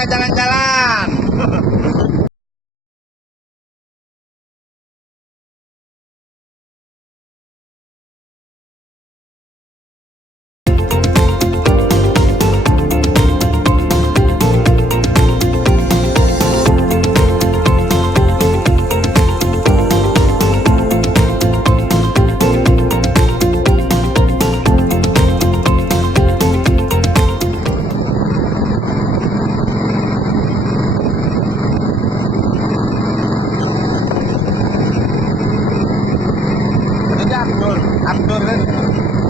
kita jalan-jalan.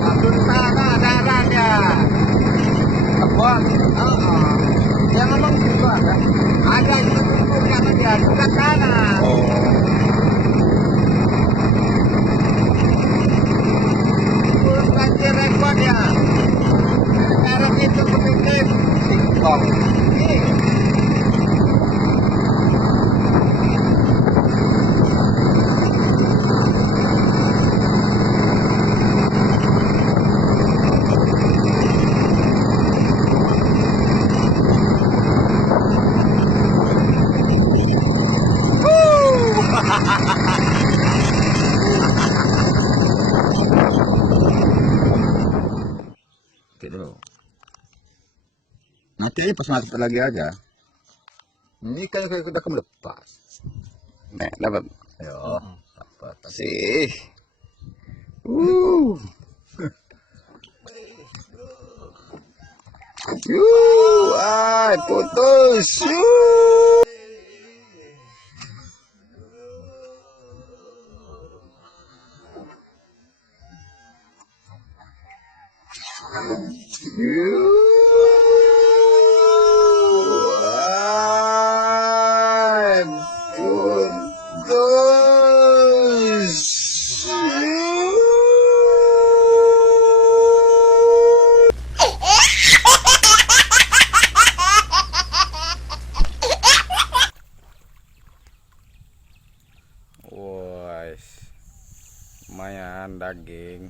Abdur sana daerahnya. Kebon. Yang ngomong gitu ada. Ada itu bentuknya dia bukan tanah. Turun banjir rekodnya. Sekarang itu bikin TikTok. Nanti pas masuk lagi aja. Ini kan udah lepas. Nih, dapat. Ayo, dapat. Sih. Putus. Lumayan daging.